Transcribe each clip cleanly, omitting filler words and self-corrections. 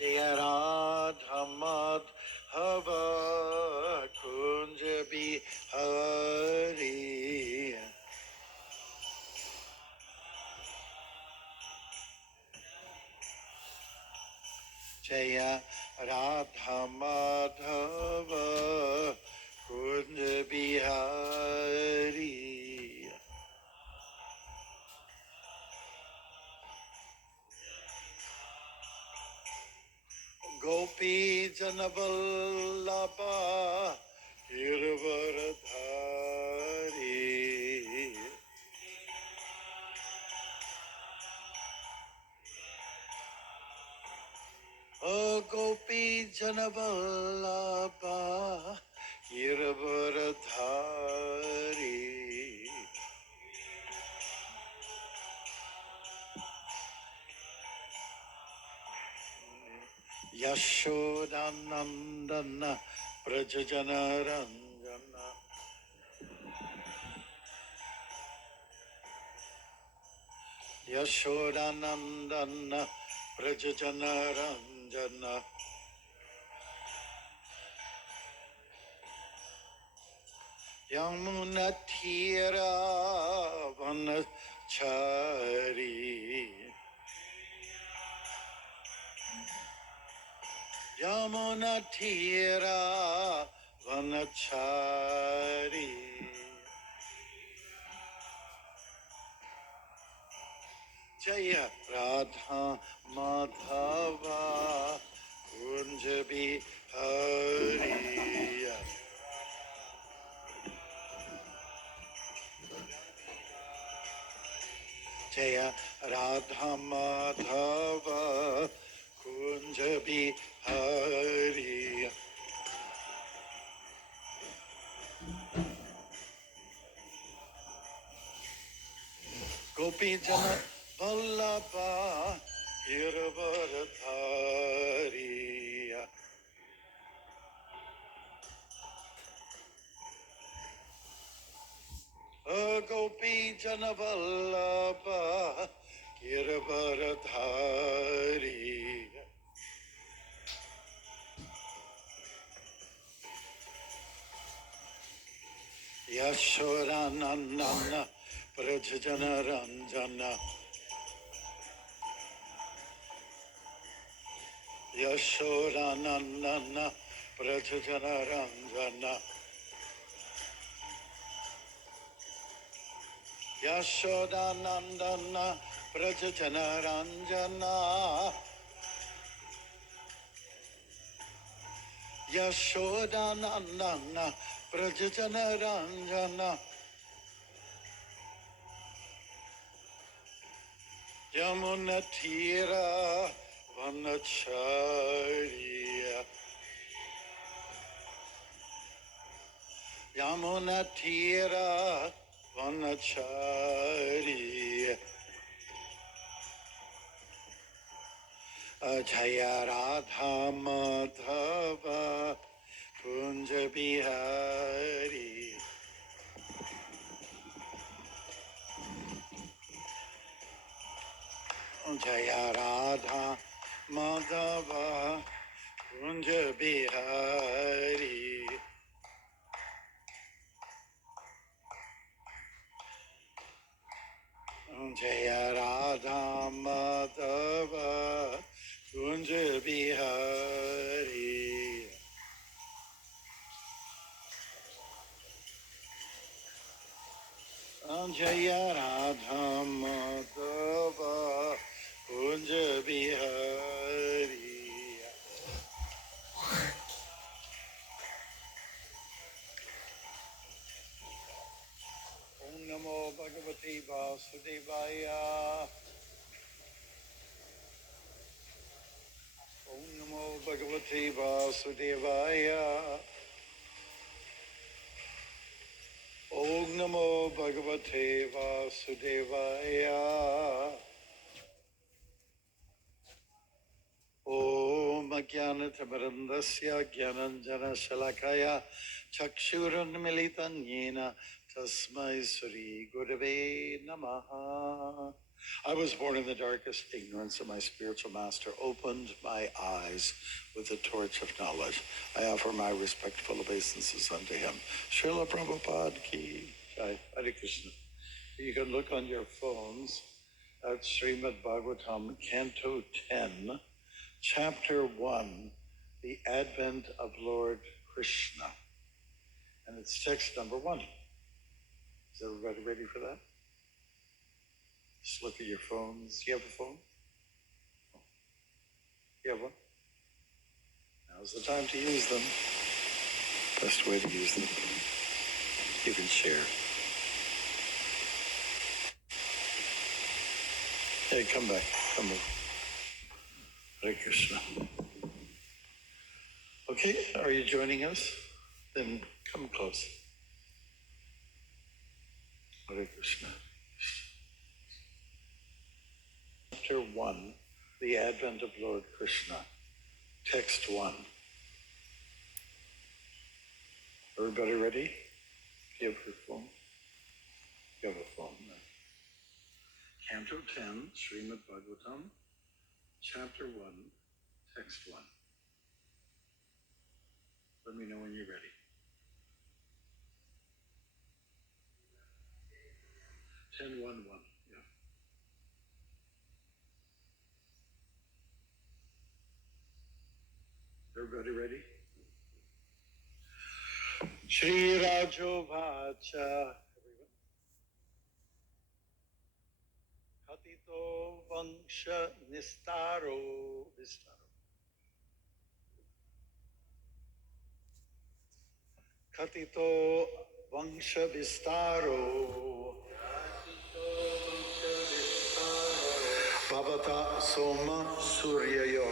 Jaya Radha Madhava Kunja Bihari. Jaya Radha Madhava Kunja Bihari. Gopi Janavallabha Girvaradhari. Oh Gopi Janavallabha Girvaradhari. Yashodanandana Prajajana Ranjana. Yashodanandana Prajajana Ranjana. Yamunatira Vanachari. Yamunatira Vanachari. Jaya Radha Madhava Kunja Bihari. Jaya Radha Madhava Kunja Bihari. Gopi Jana Vallabha Girvaradhari. Gopi Jana Vallabha Girvaradhari. Yashodanandana Prajajana Ranjana. Yashodanandana Prajajana Ranjana. Yashodanandana Prajajana Ranjana. Yashodanandana Prajajana Ranjana. Yamunatira Vanachariya. Yamunatira Vanachariya. Jaya Radha Madhava Kunja Bihari. Jaya Radha Madhava Kunja Bihari. Jaya Radha Madhava Kunja Bihari. Jaya Radha Madhava Kunja Bihari. Om Namo Bhagavate Vasudevaya. Om Namo Bhagavate Vasudevaya. Om Namo Bhagavate Vasudevaya. Om Ajnanatimirandasya Jnananjana Shalakaya Chakshurunmilitan Yena Tasmai Sri Gurave Namaha. I was born in the darkest ignorance, and my spiritual master opened my eyes with the torch of knowledge. I offer my respectful obeisances unto him. Srila Prabhupada ki jai. Hare Krishna. You can look on your phones at Srimad Bhagavatam, Canto 10, Chapter 1, The Advent of Lord Krishna. And it's text number 1. Is everybody ready for that? Just look at your phones. Do you have a phone? You have one? Now's the time to use them. Best way to use them. You can share. Hey, come back. Come over. Hare Krishna. Okay, are you joining us? Then come close. Hare Krishna. Chapter 1, The Advent of Lord Krishna. Text 1. Everybody ready? Do you have your phone? You have a phone. Canto 10, Srimad Bhagavatam, Chapter 1, Text 1. Let me know when you're ready. 10:1:1. Yeah. Everybody ready? Shri Rajo Vacha. Katito Vangsha Nistaro Vistaro. Katito Vangsha Vistaro. Bhavata Soma Suryayo.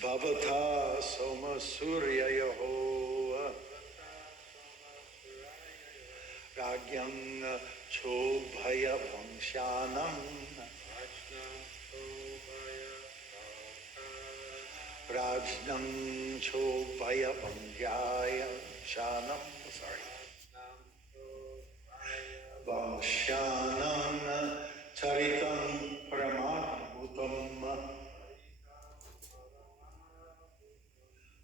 Bhavata Soma Suryayo. Ragyam Chobhaya Vangshanam. Rajnam Chobhaya Vangyaya Shanam. Sorry. Vangshanam Charitam Paramatbhutam.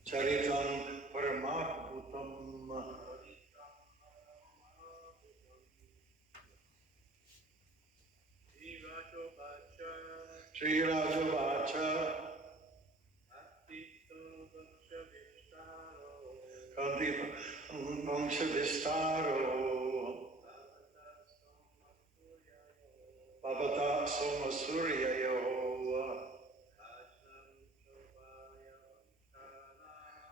Charitam Paramatbhutam. Shri Rajavacha Kanti Vangsha Vistaro Bhavata Soma Suryayo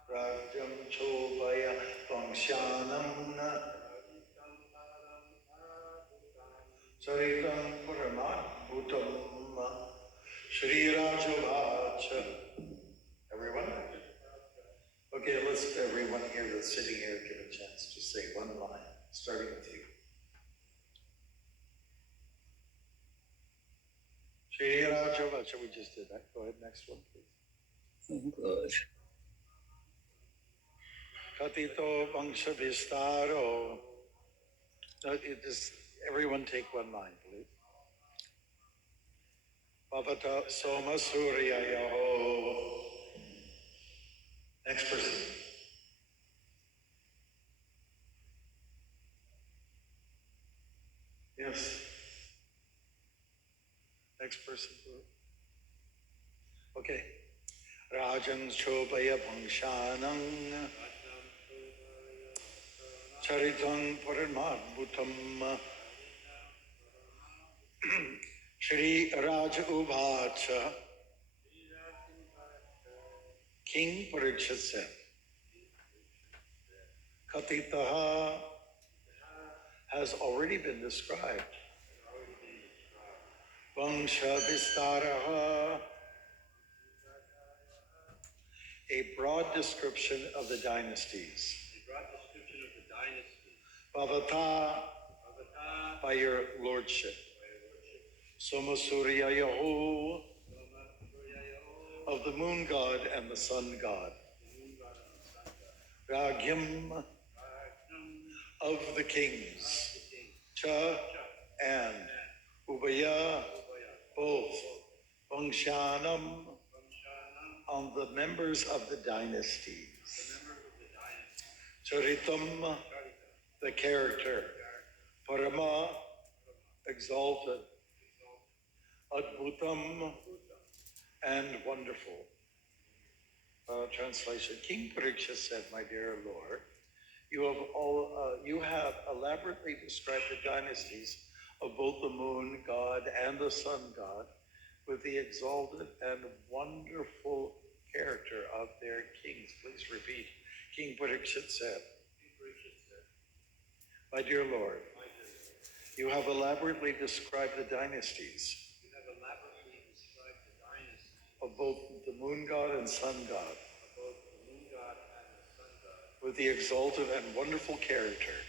Rajam Chobhaya Vangshanam Charitam Paramatbhutam. Shri Rajavacha. Everyone? Okay, let's everyone here that's sitting here give a chance to say one line, starting with you. Shri Rajavacha, we just did that. Go ahead, next one, please. Good. Katito Vangsha Vistaro. No, everyone take one line, please. Bhavata Soma Suryayo. Next person. Yes. Next person. Okay. Rajan Chobhaya Vangshanam Charitam Paramatbhutam. Shri Raj Uvacha. King Parikshit said, Katitaha has already been described. Vangsha Vistaraha, a broad description of the dynasties. Bhavata, by your lordship. Soma Suryayo, of the moon god and the sun god. Ragyam, of the kings. Cha and Ubaya, both. Vangshanam, on the members of the dynasties. Charitam, the character. Parama, exalted. Adbhutam, and wonderful. Translation. King Parikshit said, "My dear Lord, you have elaborately described the dynasties of both the moon god and the sun god with the exalted and wonderful character of their kings." Please repeat. King Parikshit said, "My dear Lord, you have elaborately described the dynasties of both the moon god and sun god with the exalted and wonderful character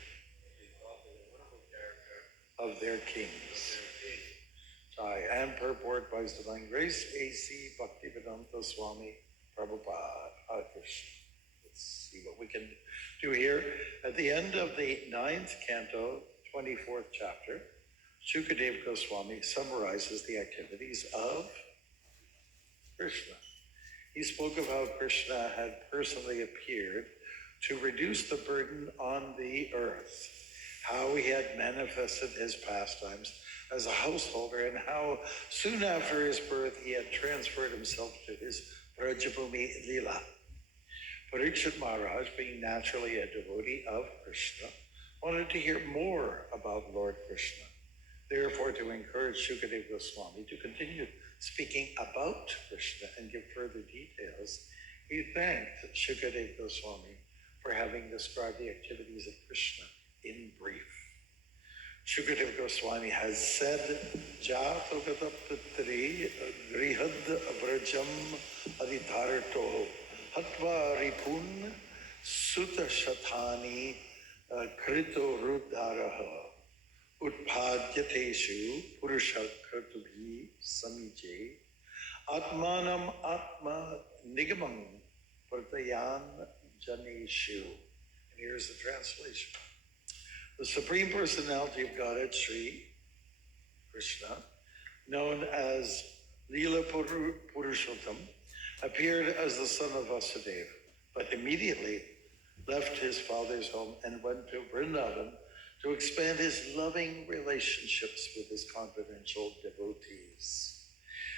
of their kings." And purport by His Divine Grace, A.C. Bhaktivedanta Swami Prabhupada. Let's see what we can do here. At the end of the 9th canto, 24th chapter, Shukadeva Goswami summarizes the activities of Krishna. He spoke of how Krishna had personally appeared to reduce the burden on the earth, how he had manifested his pastimes as a householder, and how soon after his birth he had transferred himself to his Brajabhumi Lila. Parikshit Maharaj, being naturally a devotee of Krishna, wanted to hear more about Lord Krishna. Therefore, to encourage Shukadeva Goswami to continue speaking about Krishna and give further details, he thanked Shukadeva Goswami for having described the activities of Krishna in brief. Shukadeva Goswami has said, "Jatogata Pitri Grihad Vrajam Aditharto Hatva Ripun Sutta Shathani Krito Rudaraha Utpadyateshu Purushakratubi Samije Atmanam Atma Nigamam Pratayan Janeshu." And here's the translation. The Supreme Personality of Godhead, Sri Krishna, known as Lila Purushottam, appeared as the son of Vasudeva, but immediately left his father's home and went to Vrindavan to expand his loving relationships with his confidential devotees.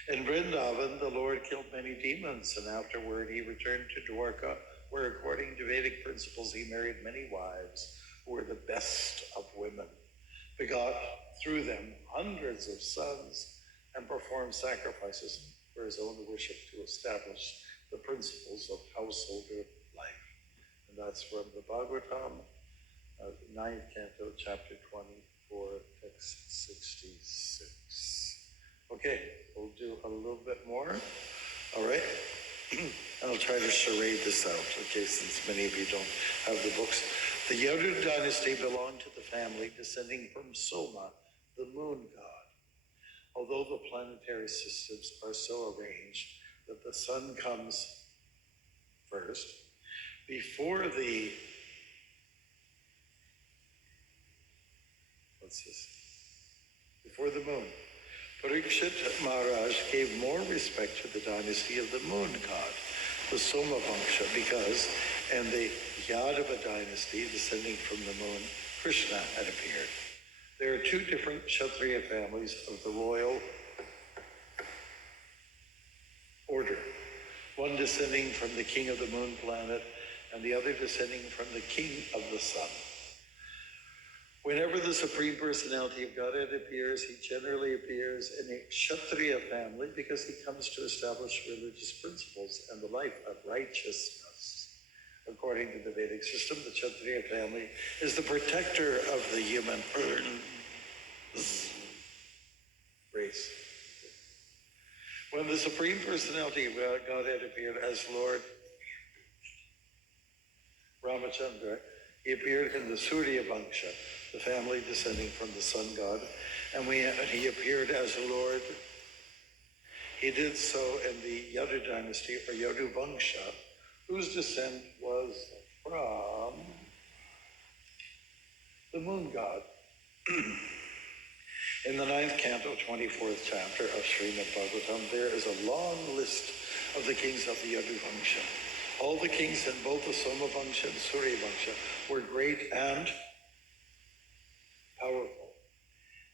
In Vrindavan, the Lord killed many demons, and afterward he returned to Dwarka, where according to Vedic principles he married many wives who were the best of women, begot through them hundreds of sons, and performed sacrifices for his own worship to establish the principles of householder life. And that's from the Bhagavatam, 9th canto, chapter 24, text 66. Okay, we'll do a little bit more. All right. I'll try to charade this out, okay, since many of you don't have the books. The Yadu dynasty belonged to the family descending from Soma, the moon god. Although the planetary systems are so arranged that the sun comes first, before the, before the moon, Parikshit Maharaj gave more respect to the dynasty of the moon god, the Soma Vangsha, because in the Yadava dynasty descending from the moon, Krishna had appeared. There are two different Kshatriya families of the royal order, one descending from the king of the moon planet and the other descending from the king of the sun. Whenever the Supreme Personality of Godhead appears, he generally appears in a Kshatriya family because he comes to establish religious principles and the life of righteousness. According to the Vedic system, the Kshatriya family is the protector of the human race. When the Supreme Personality of Godhead appeared as Lord Ramachandra, he appeared in the Surya Vangsha, the family descending from the sun god, and he appeared as a Lord. He did so in the Yadu dynasty, or Yadu Vangsha, whose descent was from the moon god, In the 9th canto, 24th chapter of Srimad Bhagavatam, there is a long list of the kings of the Yadu Vangsha. All the kings in both the Soma Vangsha and Surya Vangsha were great and powerful.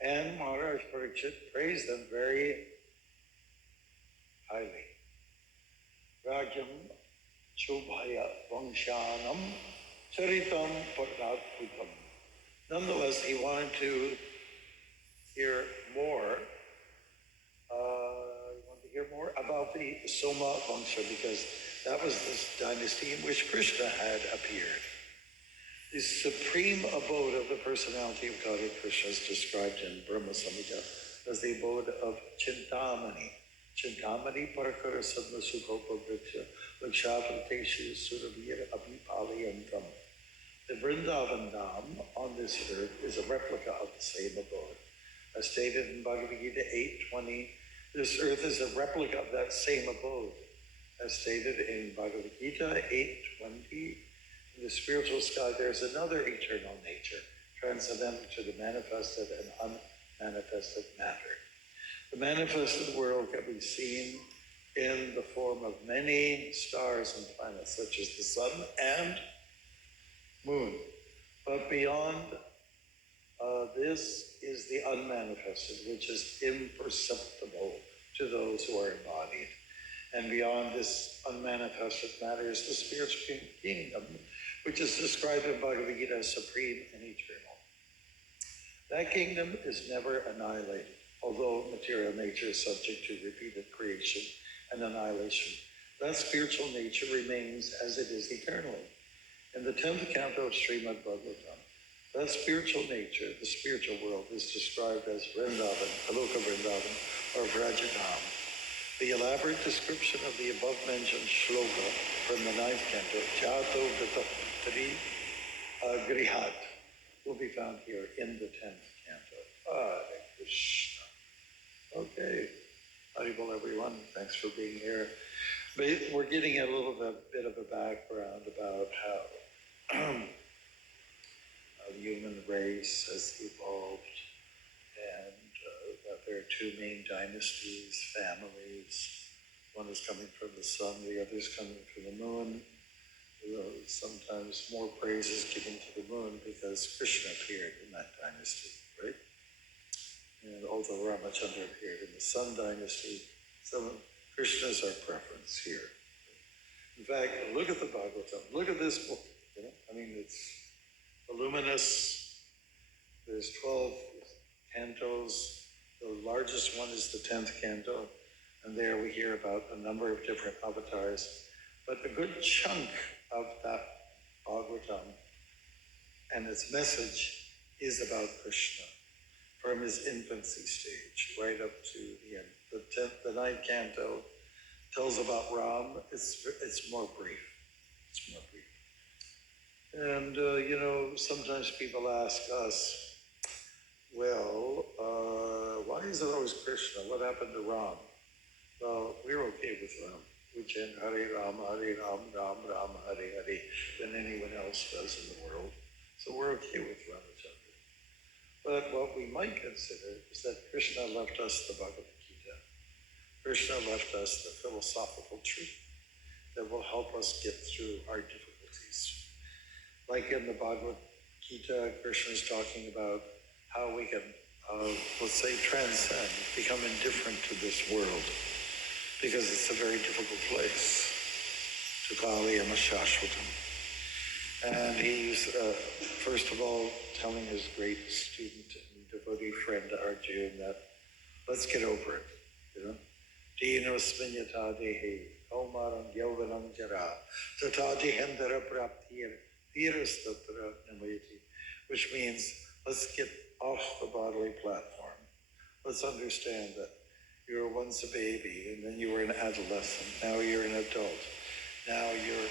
And Maharaj Parikshit praised them very highly. Rajam Chobhaya Vangshanam Charitam Paradbhutam. Nonetheless, he wanted to hear more. About the Soma Vangsha, because that was this dynasty in which Krishna had appeared. The supreme abode of the personality of God Krishna is described in Brahma Samhita as the abode of Chintamani. Chintamani Parakara Sadma Sukhopa Vriksha Lakshavrateshu Suravir Abhipalayantam. The Vrindavan Dham on this earth is a replica of the same abode. As stated in Bhagavad Gita 8:20, this earth is a replica of that same abode. As stated in Bhagavad Gita 8:20, in the spiritual sky there's another eternal nature, transcendental to the manifested and unmanifested matter. The manifested world can be seen in the form of many stars and planets, such as the sun and moon. But beyond this is the unmanifested, which is imperceptible to those who are embodied. And beyond this unmanifested matter is the spiritual kingdom, which is described in Bhagavad Gita as supreme and eternal. That kingdom is never annihilated, although material nature is subject to repeated creation and annihilation. That spiritual nature remains as it is eternally. In the 10th canto of Srimad Bhagavatam, that spiritual nature, the spiritual world, is described as Vrindavan, Aloka Vrindavan, or Vrajadham. The elaborate description of the above-mentioned shloka from the 9th canto, Jato Gata Tri Grihat, will be found here in the 10th canto. Hare Krishna. Okay. Haribol, everyone. Thanks for being here. We're getting a little bit of a background about how the human race has evolved, and that there are two main dynasties, families. One is coming from the sun, the other is coming from the moon. Sometimes more praise is given to the moon because Krishna appeared in that dynasty, right? And although Ramachandra appeared in the sun dynasty, Krishna is our preference here. In fact, look at the Bhagavatam. Look at this book. It's voluminous. There's 12 cantos. The largest one is the 10th canto, and there we hear about a number of different avatars. But a good chunk of that Bhagavatam and its message is about Krishna, from his infancy stage right up to the end. The 9th canto tells about Ram. It's more brief. It's more brief. And, sometimes people ask us, well, why is it always Krishna? What happened to Ram? Well, we're okay with Ram. We chant Hare Ram, Ram Ram, Hare Hare than anyone else does in the world. So we're okay with Ramachandra. But what we might consider is that Krishna left us the Bhagavad Gita. Krishna left us the philosophical truth that will help us get through our difficulties. Like in the Bhagavad Gita, Krishna is talking about how we can, transcend, become indifferent to this world, because it's a very difficult place. Tukali and Shashvatam. And he's, first of all, telling his great student and devotee friend Arjuna that let's get over it, Dino sminyata dehe, kaumaram yauvanam jara, tataji hendara praptir, tirastatra namayati, which means let's get off the bodily platform. Let's understand that you were once a baby, and then you were an adolescent. Now you're an adult. Now you're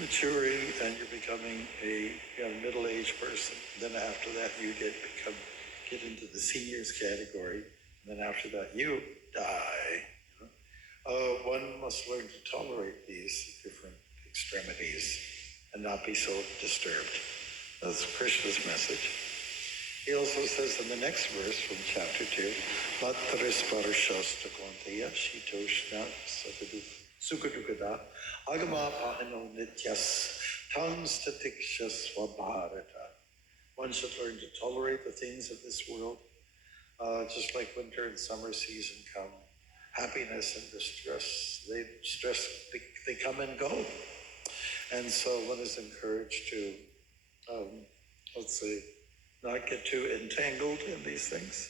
maturing, and you're becoming a middle-aged person. Then after that, you get into the seniors category. And then after that, you die. One must learn to tolerate these different extremities and not be so disturbed. That's Krishna's message. He also says in the next verse from chapter 2, Matris Parashasta Kwanteya Shitoshna Sukadukada Agama Pahino Nityas Tamstatiksha Swabharata. One should learn to tolerate the things of this world, just like winter and summer season come. Happiness and distress, they come and go. And so one is encouraged to, not get too entangled in these things,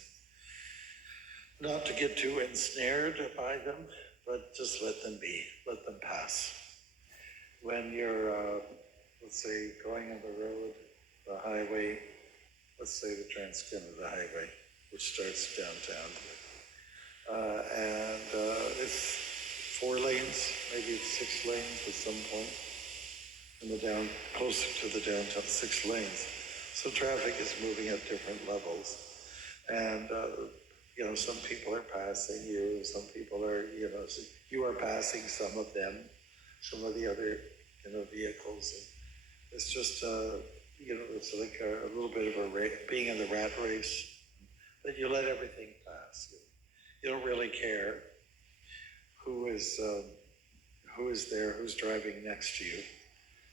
not to get too ensnared by them, but just let them be, let them pass. When you're, going on the road, the highway, let's say the Transcanada Highway, which starts downtown, it's 4 lanes, maybe it's 6 lanes at some point. Closer to the downtown, 6 lanes. So traffic is moving at different levels. And, some people are passing you, some people are, you are passing some of them, some of the other, vehicles. And it's just, it's like a little bit of being in the rat race, that you let everything pass. You don't really care who is there, who's driving next to you.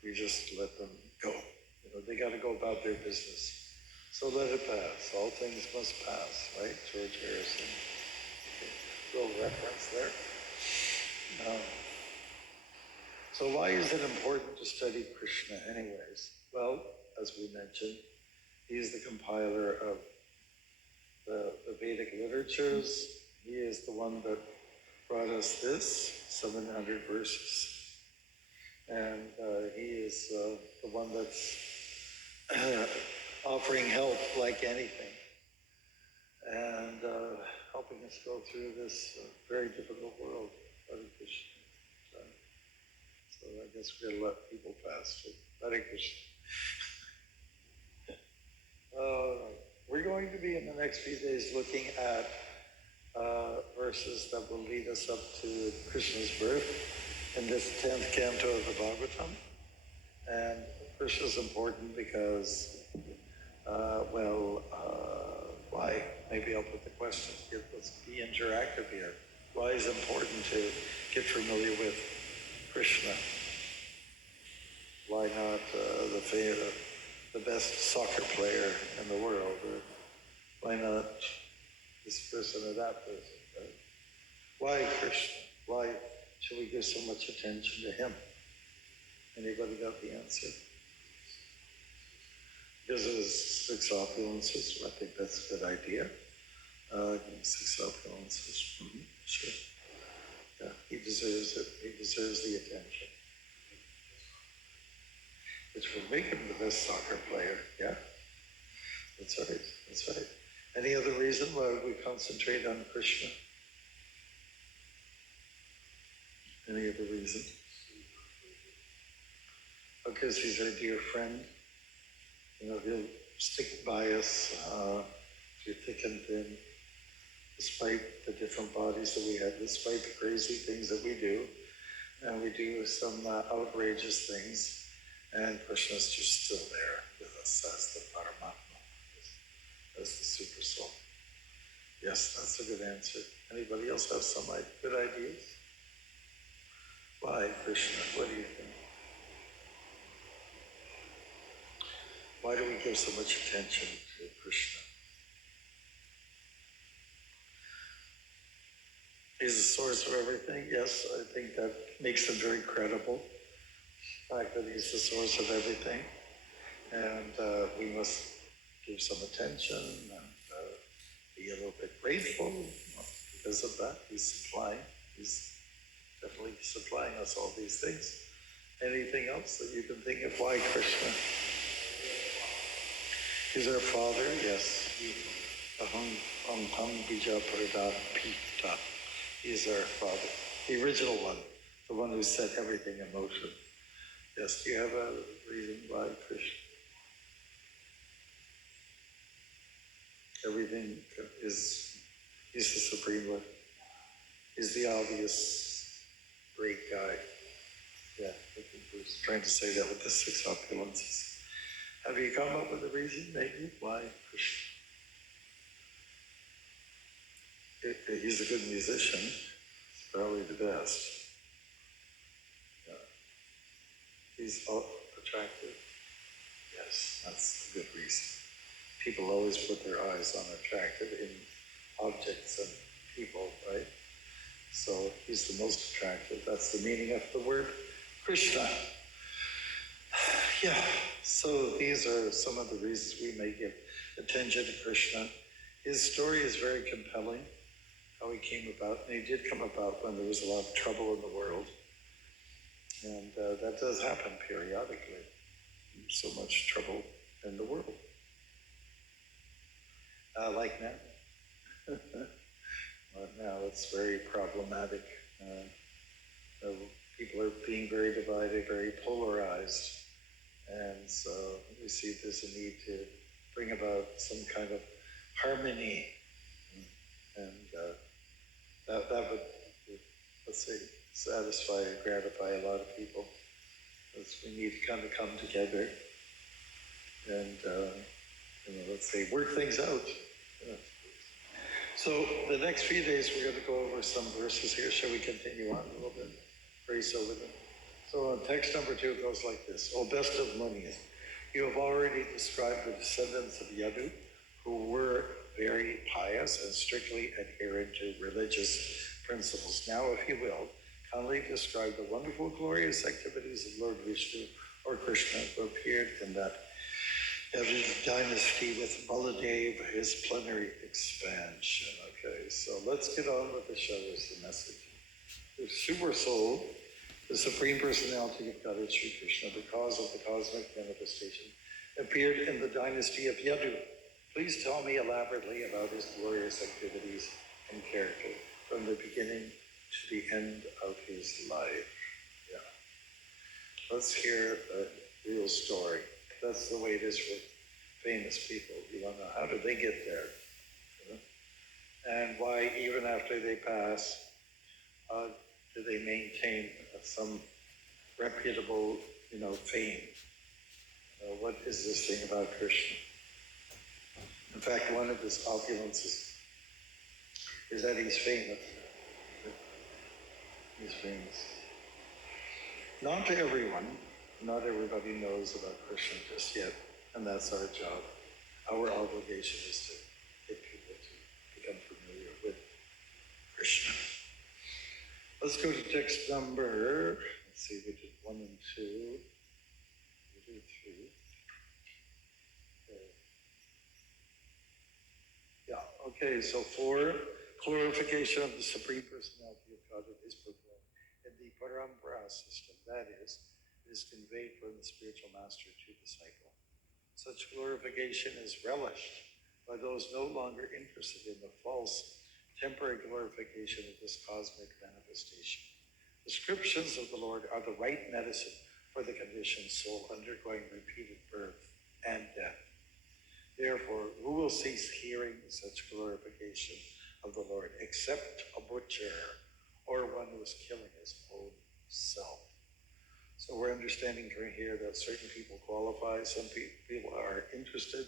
You just let them go. They got to go about their business. So let it pass. All things must pass, right? George Harrison. Okay. Little reference there. So why is it important to study Krishna anyways? Well, as we mentioned, he's the compiler of the Vedic literatures. He is the one that brought us this, 700 verses. And he is the one that's offering help like anything, and helping us go through this very difficult world. Hare Krishna. So I guess we're going to let people pass too. Hare Krishna. We're going to be in the next few days looking at verses that will lead us up to Krishna's birth in this 10th canto of the Bhagavatam. And Krishna is important because, why? Maybe I'll put the question. Let's be interactive here. Why is it important to get familiar with Krishna? Why not the best soccer player in the world? Or why not this person or that person? Right? Why Krishna? Why should we give so much attention to him? Anybody got the answer? Because of his 6 opulences, I think that's a good idea. 6 opulences, sure. Yeah, he deserves it. He deserves the attention. Which will make him the best soccer player, yeah? That's right, that's right. Any other reason why we concentrate on Krishna? Any other reason? Because he's our dear friend. He'll stick by us through thick and thin, despite the different bodies that we have, despite the crazy things that we do. And we do some outrageous things. And Krishna's just still there with us as the Paramatma, as the Super Soul. Yes, that's a good answer. Anybody else have some good ideas? Why Krishna? What do you think? Why do we give so much attention to Krishna? He's the source of everything. Yes, I think that makes him very credible. The fact that he's the source of everything. And we must give some attention and be a little bit grateful because of that. He's definitely supplying us all these things. Anything else that you can think of? Why Krishna? He's our Father, yes. Aham Bija Prada Pita. He's our Father. The original one, the one who set everything in motion. Yes, do you have a reason why Krishna? Everything he's the Supreme One. He's the obvious great guy. Yeah, I think we're trying to say that with the 6 opulences. Have you come up with a reason, maybe, why Krishna? He's a good musician. He's probably the best. Yeah. He's attractive. Yes, that's a good reason. People always put their eyes on attractive in objects and people, right? So he's the most attractive. That's the meaning of the word Krishna. Yeah, so these are some of the reasons we may give attention to Krishna. His story is very compelling, how he came about. And he did come about when there was a lot of trouble in the world. And that does happen periodically. So much trouble in the world. Like now. Now it's very problematic. People are being very divided, very polarized. And so we see there's a need to bring about some kind of harmony. And that would, let's say, satisfy or gratify a lot of people. Because we need to kind of come together and, let's say, work things out. Yeah. So the next few days, we're going to go over some verses here. Shall we continue on a little bit? Grace over them. So text number 2 goes like this. O best of Munian, you have already described the descendants of Yadu, who were very pious and strictly adherent to religious principles. Now, if you will, kindly describe the wonderful, glorious activities of Lord Vishnu or Krishna, who appeared in that Yadu dynasty with Baladev, his plenary expansion. Okay, so let's get on with the show is the message. The Super Soul, the Supreme Personality of Godhead Sri Krishna, the cause of the cosmic manifestation, appeared in the dynasty of Yadu. Please tell me elaborately about his glorious activities and character from the beginning to the end of his life. Yeah. Let's hear the real story. That's the way it is with famous people. You want to know, how did they get there? You know? And why, even after they pass, do they maintain some reputable, fame? What is this thing about Krishna? In fact, one of his opulences is that he's famous. He's famous. Not to everyone. Not everybody knows about Krishna just yet, and that's our job. Our obligation is to get people to become familiar with Krishna. Let's go to text number, let's see, we did 1 and 2. We did 3. Okay. Yeah, okay, so 4, glorification of the Supreme Personality of God is performed in the Parampara system. That is, it is conveyed from the spiritual master to the disciple. Such glorification is relished by those no longer interested in the false temporary glorification of this cosmic manifestation. Descriptions of the Lord are the right medicine for the conditioned soul undergoing repeated birth and death. Therefore, who will cease hearing such glorification of the Lord except a butcher or one who is killing his own self? So we're understanding from here that certain people qualify, some people are interested,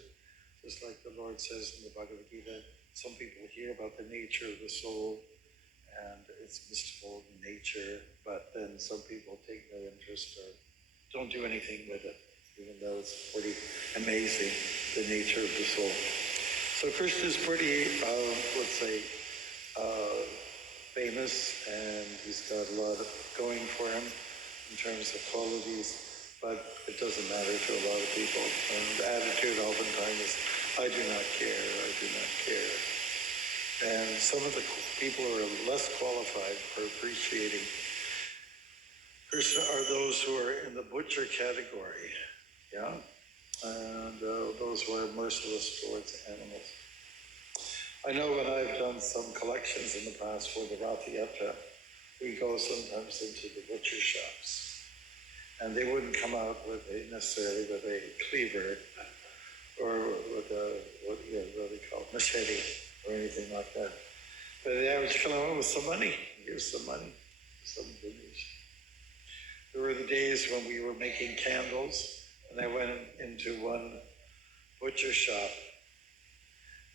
just like the Lord says in the Bhagavad Gita. Some people hear about the nature of the soul and its mystical nature, but then some people take no interest or don't do anything with it, even though it's pretty amazing, the nature of the soul. So Krishna's pretty, let's say, famous, and he's got a lot going for him in terms of qualities, but it doesn't matter to a lot of people. And the attitude oftentimes is, I do not care, I do not care. And some of the people who are less qualified for appreciating Krishna are those who are in the butcher category, yeah? And those who are merciless towards animals. I know when I've done some collections in the past for the Rath Yatra, we go sometimes into the butcher shops, and they wouldn't come out necessarily with a cleaver or with a, what do they call it, machete or anything like that. But they would come out with some money. Here's some money, some goodies. There were the days when we were making candles, and I went into one butcher shop,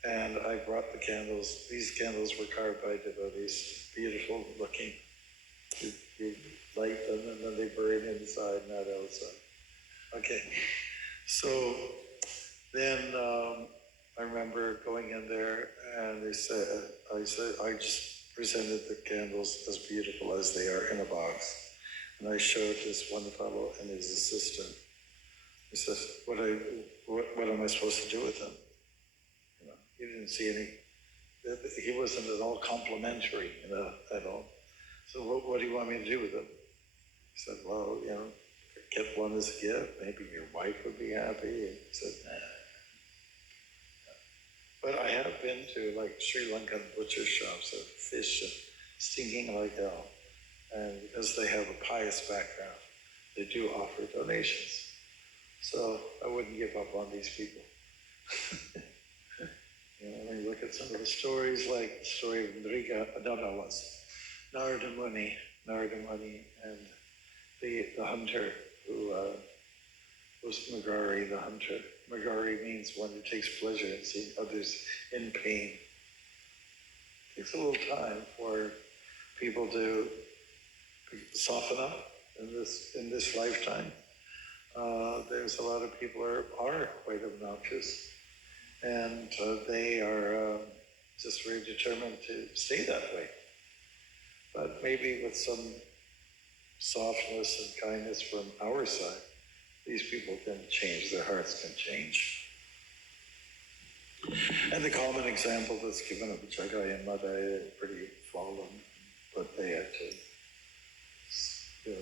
And I brought the candles. These candles were carved by devotees, beautiful looking. You light them and then they burn inside, not outside. Okay, so then I remember going in there and I just presented the candles as beautiful as they are in a box. And I showed this one fellow and his assistant. He says, what am I supposed to do with them? You know, he didn't see any, he wasn't at all complimentary, at all. So what do you want me to do with them? He said, well, get one as a gift. Maybe your wife would be happy. And he said, nah. But I have been to like Sri Lankan butcher shops of fish and stinking like hell. And because they have a pious background, they do offer donations. So I wouldn't give up on these people. When you look at some of the stories, like the story of Narada Muni, and the hunter who was Magari, the hunter. Magari means one who takes pleasure in seeing others in pain. It takes a little time for people to soften up in this lifetime. There's a lot of people who are quite obnoxious, and they are just very determined to stay that way. But maybe with some softness and kindness from our side, these people can change, their hearts can change. And the common example that's given of Jagai and Madai, pretty fallen, but they had to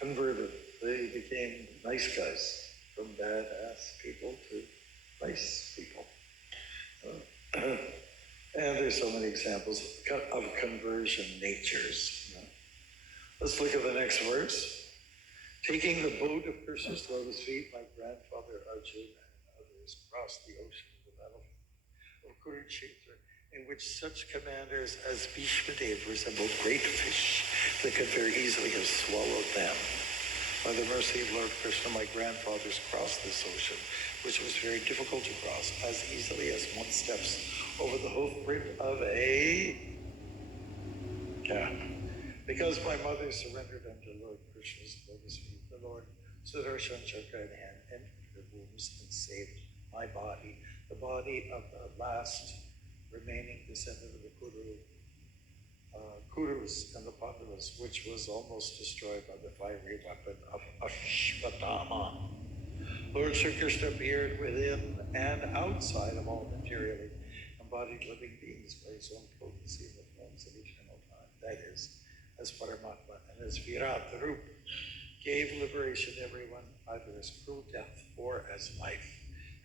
convert it. They became nice guys, from badass people to nice people. And there's so many examples of conversion natures. Let's look at the next verse. Taking the boat of Krishna's lotus feet, my grandfather Arjuna and others crossed the ocean of the battlefield of Kurukshetra, in which such commanders as Bhishmadev resembled great fish that could very easily have swallowed them. By the mercy of Lord Krishna, my grandfathers crossed this ocean, which was very difficult to cross, as easily as one steps over the hoofprint of a cat. Because my mother surrendered unto Lord Krishna's lotus feet, the Lord Sudarshan Chakra in hand entered her wombs and saved my body, the body of the last remaining descendant of the Kurus and the Pandavas, which was almost destroyed by the fiery weapon of Ashwatthama. Lord Sri Krishna appeared within and outside of all materially embodied living beings by his own potency in the forms of eternal time. That is, as Paramatma and as Virat, the Rup, gave liberation to everyone, either as cruel death or as life.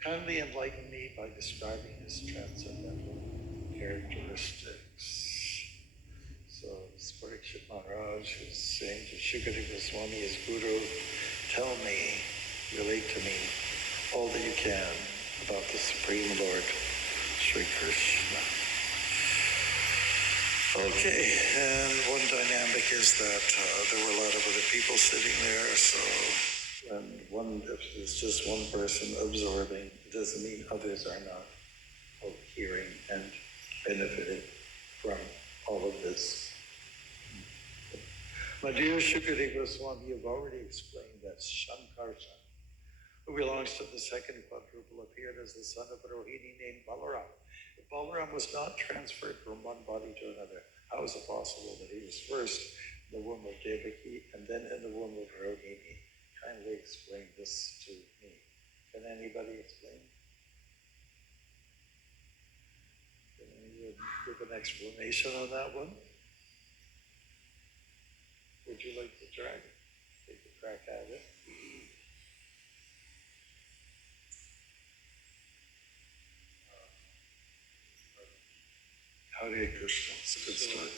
Kindly enlighten me by describing his transcendental characteristics. So Parikshit Maharaj is saying to Shukadeva Goswami, his guru, tell me, relate to me all that you can about the Supreme Lord, Sri Krishna. Okay, and one dynamic is that there were a lot of other people sitting there, so if it's just one person absorbing, it doesn't mean others are not hearing and benefiting from all of this. My dear Shukadeva Goswami, you've already explained that Shankarshan, who belongs to the second quadruple, appeared as the son of a Rohini named Balaram. If Balaram was not transferred from one body to another, how is it possible that he was first in the womb of Devaki and then in the womb of Rohini? Kindly explain this to me. Can anybody explain? Can anyone give an explanation on that one? Would you like to try? Take a crack at it. Hare Krishna. It's a good start.